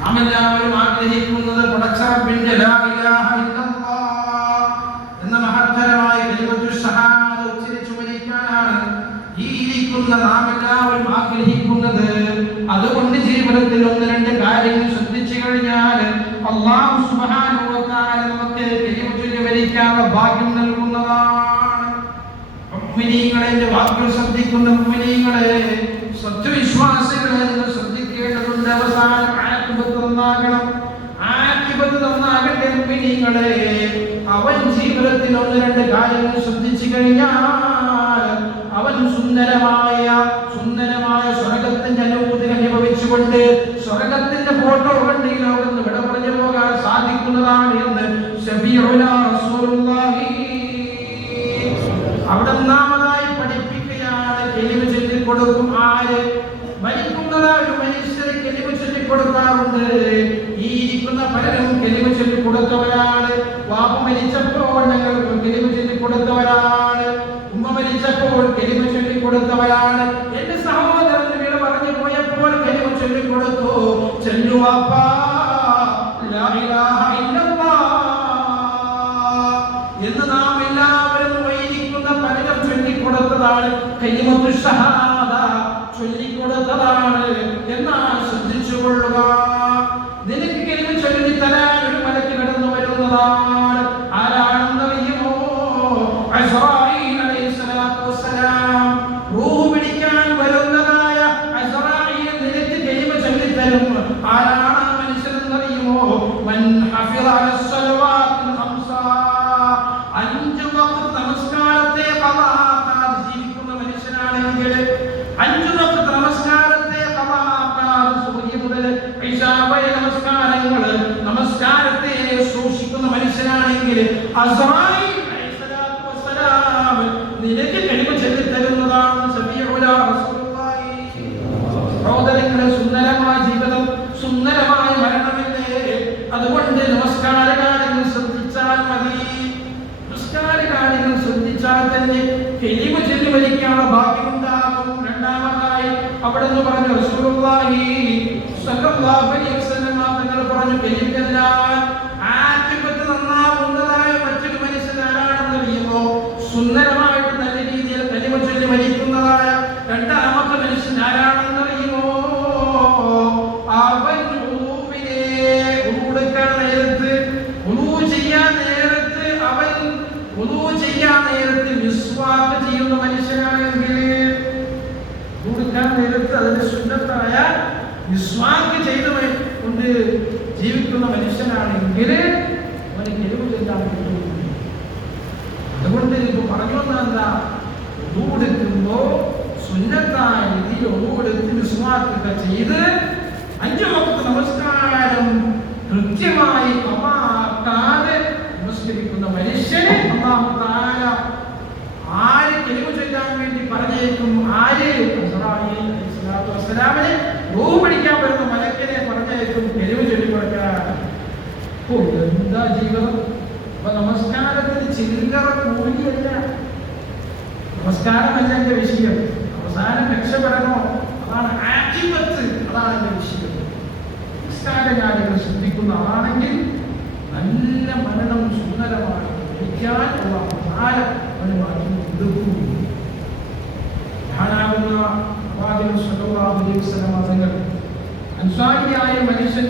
നാം എല്ലാവരും ആഗ്രഹിക്കുന്നത് പടച്ചറപ്പിന്റെ എന്ന മഹത്തരമായ ഉച്ചരിച്ചു ഈ ആഗ്രഹിക്കുന്നത്. അതുകൊണ്ട് ജീവിതത്തിൽ ഒന്ന് രണ്ട് കാര്യങ്ങൾ ശ്രദ്ധിച്ചു കഴിഞ്ഞാൽ അള്ളാഹു മരിക്കാനുള്ള ഭാഗ്യം നൽകുന്നതാണ്. ശ്രദ്ധിക്കുന്ന മുഅ്മിനീങ്ങളെ ആക്കിബത്ത് നന്നാകണം ആക്കിബത്ത് നന്നാകട്ടെ മുഅ്മിനീങ്ങളെ അവൻ ജീവിതത്തിൽ ഒന്ന് രണ്ട് കാര്യങ്ങൾ ശ്രദ്ധിച്ചു കഴിഞ്ഞാൽ അവൻ സുന്ദരമായ സുന്ദരമായ സ്വർഗത്തിന്റെ അനുഭൂതി അനുഭവിച്ചുകൊണ്ട് സ്വർഗത്തിന്റെ ഫോട്ടോ കണ്ട് ഈ ലോകത്ത് വിട പറഞ്ഞു പോകാൻ സാധിക്കുന്നതാണ് എന്ന് അവിടെ ഒന്നാമതായി പഠിപ്പിക്കുകയാണ് കെലിമ ചൊല്ലിക്കൊടുക്കും ആര്? മരിക്കുന്നതായ കൊടുക്കാറുണ്ട് ഈ ഇരിക്കുന്ന പലരും കെലിമ ചൊല്ലി കൊടുത്തവരാണ് വാപ്പ മരിച്ചപ്പോൾ ഞങ്ങൾ കെലിമ ചൊല്ലി കൊടുത്തവരാണ് ഉമ്മ മരിച്ചപ്പോൾ കെലിമ ചൊല്ലി കൊടുത്തവരാണ് എന്റെ സഹോദരൻ വീട് പറഞ്ഞു പോയപ്പോൾ കെലിമ ചൊല്ലി കൊടുത്തു ചെല്ലു വാപ്പ എന്ന് നാം എല്ലാവരും വൈദിക്കുന്ന പലരും ചൊല്ലിക്കൊടുത്തതാണ് കലിമത്തു ഷഹാദ ചൊല്ലിക്കൊടുത്തതാണ്. എന്നാൽ ശ്രദ്ധിച്ചു വരെ നമസ്കാരങ്ങൾ നമസ്കാരത്തെ സൂക്ഷിക്കുന്ന മനുഷ്യനാണെങ്കിൽ നിനക്ക് കഴിവ് ചൊല്ലി തരുന്നതാണ് സബീഉല റസൂലുള്ളാഹി. സഹോദരങ്ങളെ സുന്ദരമായ ജീവിതം സുന്ദരമായ മരണമല്ലേ? അതുകൊണ്ട് നമസ്കാര ശ്രദ്ധിച്ചാൽ മതി. നമസ്കാര ശ്രദ്ധിച്ചാൽ തന്നെ കെലിമ ചൊല്ലി മരിക്കാനുള്ള ഭാഗ്യമുണ്ടാകും രണ്ടാമതായി അവിടെ നിന്ന് പറഞ്ഞു റസൂലുള്ളാഹി സ്വല്ലല്ലാഹു അലൈഹി വസല്ലം തങ്ങൾ പറഞ്ഞു കെലിമെല്ലാം ആറ്റിപ്പത്ത് നന്നാവുന്നതായ മറ്റൊരു മനുഷ്യൻ ആരാണെന്ന് അറിയുമോ? സുന്ദരമായിട്ട് നല്ല രീതിയിൽ കലിമ ചൊല്ലി മരിക്കുന്നതായ രണ്ടാമത്തെ മനുഷ്യൻ ആരാണെന്ന് അറിയുമോ? ചെയ്യാൻ നേരത്ത് അവൻ ഉളൂ ചെയ്യാൻ നേരത്ത് വിശ്വാസം ചെയ്യുന്ന മനുഷ്യനാണെങ്കിൽ കൊടുക്കാൻ നേരത്ത് അതിന്റെ സുന്നത്തായ വിശ്വാസം ചെയ്തവൻ കൊണ്ട് ജീവിക്കുന്ന മനുഷ്യനാണെങ്കിൽ അവന് കിഴിവ് ചെല്ലാൻ പറ്റും അതുകൊണ്ട് ഇപ്പൊ പറഞ്ഞു എന്താ ഒന്നുകൊടുക്കുമ്പോ സുന്നത്തായ രീതിയിൽ ഒന്നുകൊടുത്ത് വിശ്വാസമൊക്കെ ചെയ്ത് അഞ്ചു വക്കത്ത് നമസ്കാരം കൃത്യമായി അമ്മാക്കാതെ നമസ്കരിക്കുന്ന മനുഷ്യനെ അമ്മാക്കാല ആര് തെളിവ് ചൊല്ലാൻ വേണ്ടി പറഞ്ഞേക്കും? ആര്? വസ്സലാമിനെ റൂഹ് പിടിക്കാൻ വരുന്ന മലക്കിനെ പറഞ്ഞേക്കും എരിവ് ചൊല്ലിക്കൊടുക്കാൻ. ഓ എന്താ ജീവിതം? അപ്പൊ നമസ്കാരത്തിന് ചില്ലറ കൂലിയല്ല. നമസ്കാരമല്ല എന്റെ വിഷയം. അവസാനം രക്ഷപ്പെടണോ? അതാണ് ആക്ടിവത്ത് അതാണ് എന്റെ വിഷയം. നമസ്കാരം കാര്യങ്ങൾ ശ്രദ്ധിക്കുന്ന ആളാണെങ്കിൽ നല്ല മരണം സുന്ദരമാണ്. മരിക്കാൻ ഉള്ള ഞാനാകുന്ന പ്രവാചകൻ സല്ലല്ലാഹു അലൈഹി വസല്ലം തങ്ങൾ അൻസാരിയായ മനുഷ്യൻ